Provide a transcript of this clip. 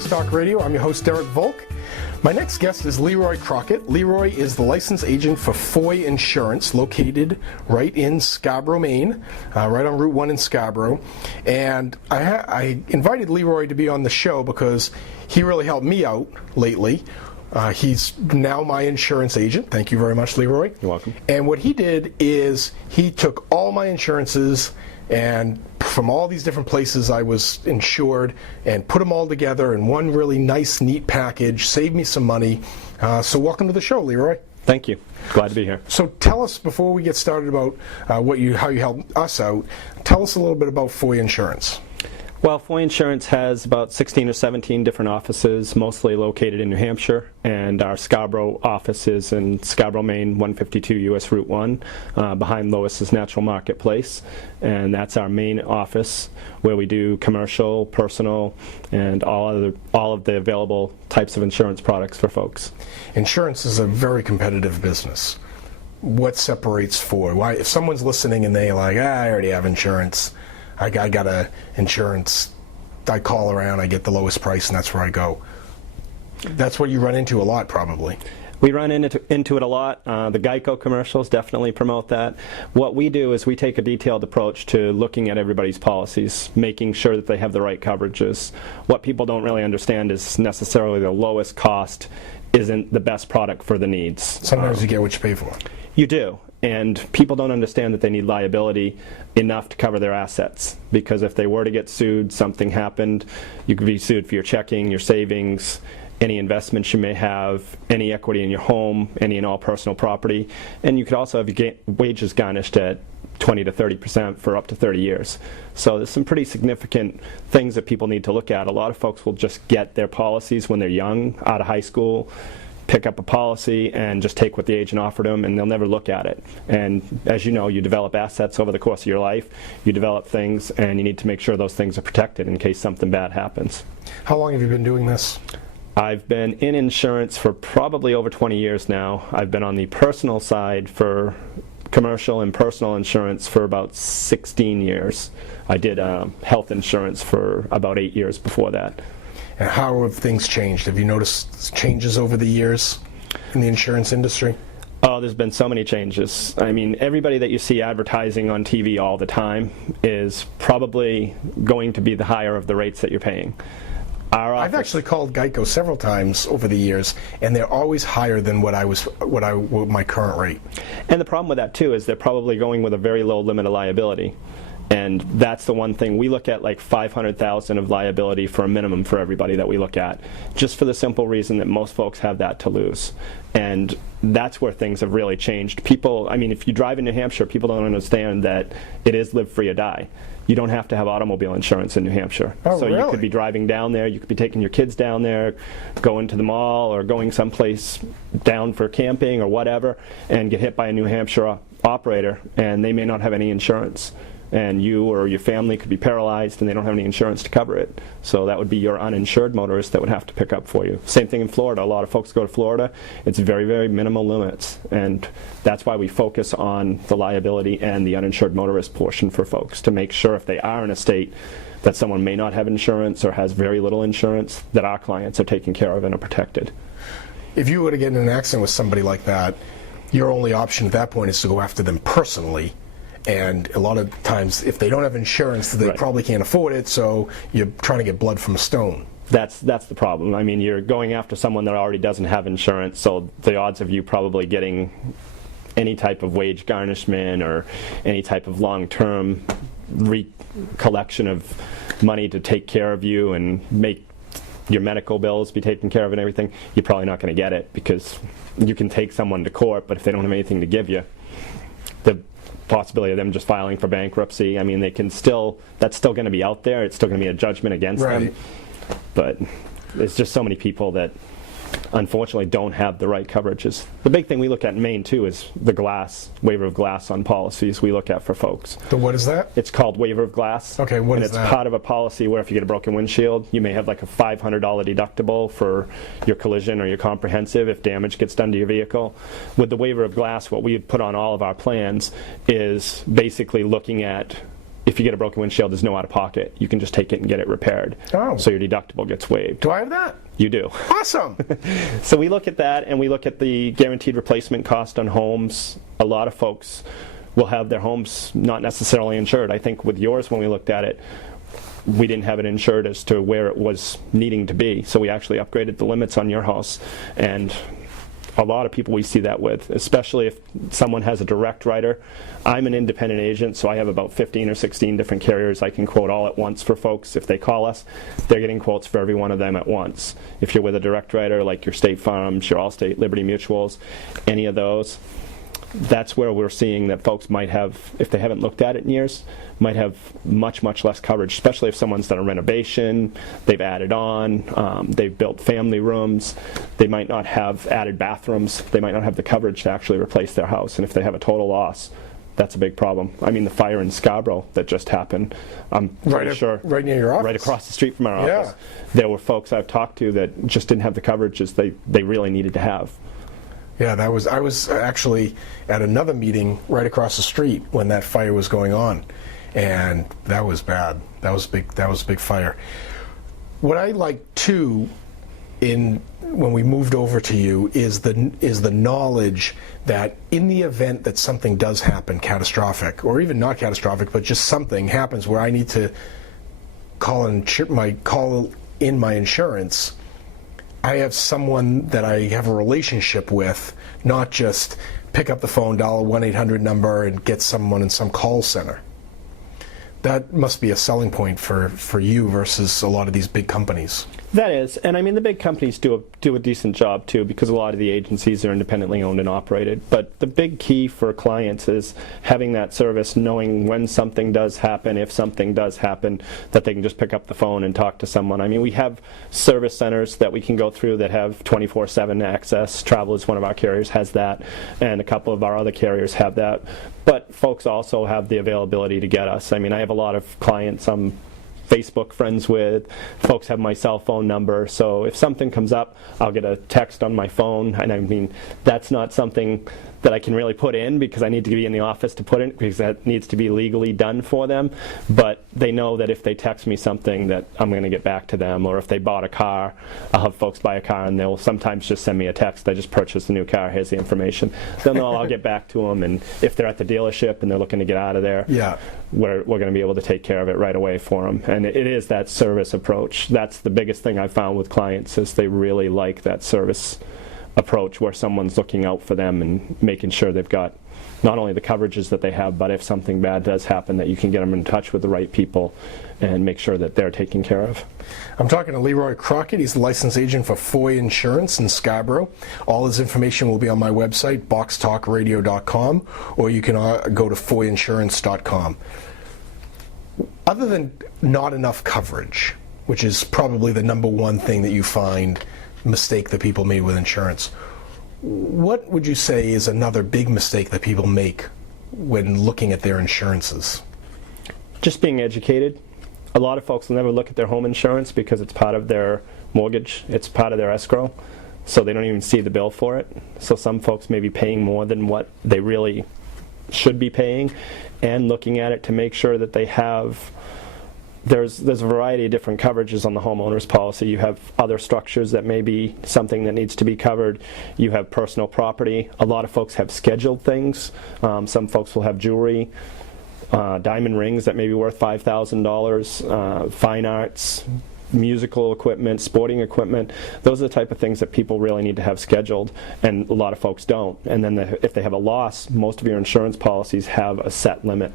Fox Talk Radio. I'm your host, Derek Volk. My next guest is Leroy Crockett. Leroy is the licensed agent for Foy Insurance, located right in Scarborough, Maine, right on Route 1 in Scarborough. And I invited Leroy to be on the show because he really helped me out lately. He's now my insurance agent. Thank you very much, Leroy. You're welcome. And what he did is he took all my insurances and from all these different places I was insured and put them all together in one really nice, neat package, saved me some money. So welcome to the show, Leroy. Thank you. Glad to be here. So tell us, before we get started, about how you helped us out. Tell us a little bit about Foy Insurance. Well, Foy Insurance has about 16 or 17 different offices, mostly located in New Hampshire, and our Scarborough office is in Scarborough, Maine, 152 US Route 1, behind Lois's Natural Marketplace, and that's our main office where we do commercial, personal, and all of the available types of insurance products for folks. Insurance is a very competitive business. What separates Foy? Why, if someone's listening and they're like, I already have insurance, I got a insurance, I call around, I get the lowest price, and that's where I go. That's what you run into a lot, probably. We run into it a lot. The Geico commercials definitely promote that. What we do is we take a detailed approach to looking at everybody's policies, making sure that they have the right coverages. What people don't really understand is necessarily the lowest cost isn't the best product for the needs. Sometimes you get what you pay for. You do. And people don't understand that they need liability enough to cover their assets, because if they were to get sued, something happened, you could be sued for your checking, your savings, any investments you may have, any equity in your home, any and all personal property, and you could also have your wages garnished at 20 to 30% for up to 30 years. So there's some pretty significant things that people need to look at. A lot of folks will just get their policies when they're young, out of high school, pick up a policy and just take what the agent offered them, and they'll never look at it. And as you know, you develop assets over the course of your life, you develop things, and you need to make sure those things are protected in case something bad happens. How long have you been doing this? I've been in insurance for probably over 20 years now. I've been on the personal side for commercial and personal insurance for about 16 years. I did health insurance for about 8 years before that. And how have things changed? Have you noticed changes over the years in the insurance industry? Oh, there's been so many changes. I mean, everybody that you see advertising on TV all the time is probably going to be the higher of the rates that you're paying. I've actually called Geico several times over the years, and they're always higher than what my current rate. And the problem with that too is they're probably going with a very low limit of liability. And that's the one thing we look at, like $500,000 of liability for a minimum for everybody that we look at, just for the simple reason that most folks have that to lose. And that's where things have really changed. People, I mean, if you drive in New Hampshire, people don't understand that it is live free or die. You don't have to have automobile insurance in New Hampshire. Oh, so really? You could be driving down there, you could be taking your kids down there, going to the mall or going someplace down for camping or whatever, and get hit by a New Hampshire operator, and they may not have any insurance. And you or your family could be paralyzed and they don't have any insurance to cover it. So that would be your uninsured motorist that would have to pick up for you. Same thing in Florida. A lot of folks go to Florida. It's very, very minimal limits. And that's why we focus on the liability and the uninsured motorist portion for folks, to make sure if they are in a state that someone may not have insurance or has very little insurance, that our clients are taken care of and are protected. If you were to get in an accident with somebody like that, your only option at that point is to go after them personally. And a lot of times, if they don't have insurance, they probably can't afford it, so you're trying to get blood from a stone. That's the problem. I mean, you're going after someone that already doesn't have insurance, so the odds of you probably getting any type of wage garnishment or any type of long-term collection of money to take care of you and make your medical bills be taken care of and everything, you're probably not going to get it, because you can take someone to court, but if they don't have anything to give you, the possibility of them just filing for bankruptcy, I mean, they can still, that's still going to be out there. It's still going to be a judgment against them. But there's just so many people that unfortunately don't have the right coverages. The big thing we look at in Maine too is the glass, waiver of glass on policies we look at for folks. The what is that? It's called waiver of glass. Okay, what is that? And it's part of a policy where if you get a broken windshield, you may have like a $500 deductible for your collision or your comprehensive if damage gets done to your vehicle. With the waiver of glass, what we put on all of our plans is basically looking at if you get a broken windshield, there's no out-of-pocket. You can just take it and get it repaired. Oh. So your deductible gets waived. Do I have that? You do. Awesome. So we look at that, and we look at the guaranteed replacement cost on homes. A lot of folks will have their homes not necessarily insured. I think with yours, when we looked at it, we didn't have it insured as to where it was needing to be. So we actually upgraded the limits on your house. And a lot of people we see that with, especially if someone has a direct writer. I'm an independent agent, so I have about 15 or 16 different carriers I can quote all at once for folks. If they call us, they're getting quotes for every one of them at once. If you're with a direct writer, like your State Farms, your Allstate, Liberty Mutuals, any of those, that's where we're seeing that folks might have, if they haven't looked at it in years, might have much, much less coverage, especially if someone's done a renovation, they've added on, they've built family rooms, they might not have added bathrooms, they might not have the coverage to actually replace their house, and if they have a total loss, that's a big problem. I mean, the fire in Scarborough that just happened, I'm pretty sure right near your office, right across the street from our Yeah. office, there were folks I've talked to that just didn't have the coverage as they really needed to have. Yeah, I was actually at another meeting right across the street when that fire was going on, and that was bad. That was big. That was a big fire. What I like too, when we moved over to you, is the knowledge that in the event that something does happen catastrophic, or even not catastrophic, but just something happens where I need to call in my insurance, I have someone that I have a relationship with, not just pick up the phone, dial a 1-800 number, and get someone in some call center. That must be a selling point for you versus a lot of these big companies. That is, and I mean the big companies do a decent job too, because a lot of the agencies are independently owned and operated. But the big key for clients is having that service, knowing when something does happen, if something does happen, that they can just pick up the phone and talk to someone. I mean, we have service centers that we can go through that have 24/7 access. Travelers, one of our carriers, has that, and a couple of our other carriers have that. But folks also have the availability to get us. I mean, I have a lot of clients I'm Facebook friends with. Folks have my cell phone number, so if something comes up, I'll get a text on my phone. And I mean, that's not something that I can really put in because I need to be in the office to put in, because that needs to be legally done for them. But they know that if they text me something, that I'm going to get back to them. Or if they bought a car, I'll have folks buy a car and they'll sometimes just send me a text. I just purchased a new car, here's the information. They'll know I'll get back to them, and if they're at the dealership and they're looking to get out of there, Yeah. we're going to be able to take care of it right away for them. And it is that service approach. That's the biggest thing I've found with clients, is they really like that service approach where someone's looking out for them and making sure they've got not only the coverages that they have, but if something bad does happen, that you can get them in touch with the right people and make sure that they're taken care of. I'm talking to Leroy Crockett. He's the licensed agent for Foy Insurance in Scarborough. All his information will be on my website, boxtalkradio.com, or you can go to foyinsurance.com. Other than not enough coverage, which is probably the number one thing that you find mistake that people made with insurance, what would you say is another big mistake that people make when looking at their insurances? Just being educated. A lot of folks will never look at their home insurance because it's part of their mortgage, it's part of their escrow, so they don't even see the bill for it. So some folks may be paying more than what they really should be paying, and looking at it to make sure that they have, there's a variety of different coverages on the homeowner's policy. You have other structures that may be something that needs to be covered. You have personal property. A lot of folks have scheduled things. Some folks will have jewelry, diamond rings that may be worth $5,000, fine arts, musical equipment, sporting equipment. Those are the type of things that people really need to have scheduled, and a lot of folks don't. And then if they have a loss, most of your insurance policies have a set limit